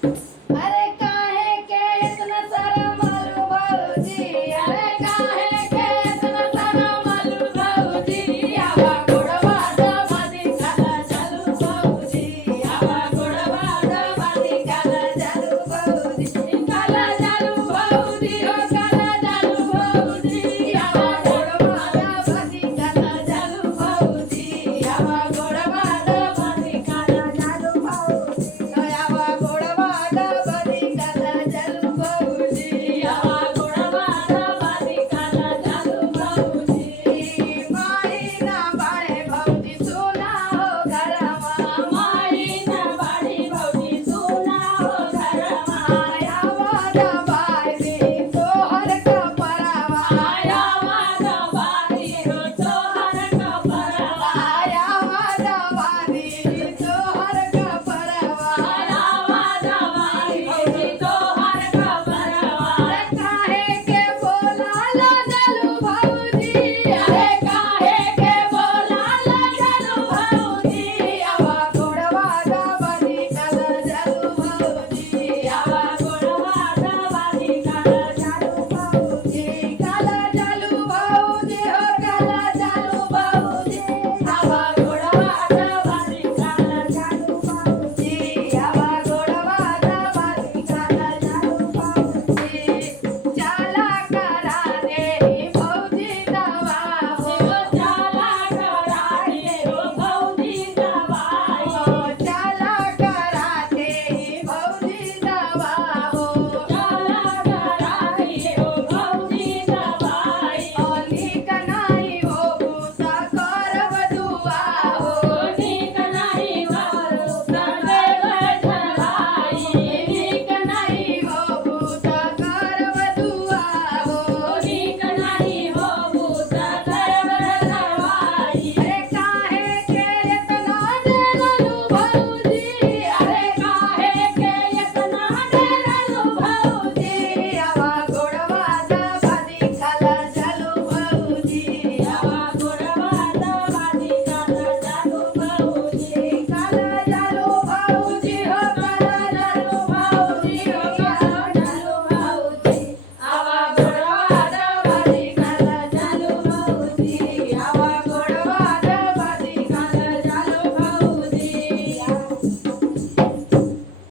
It's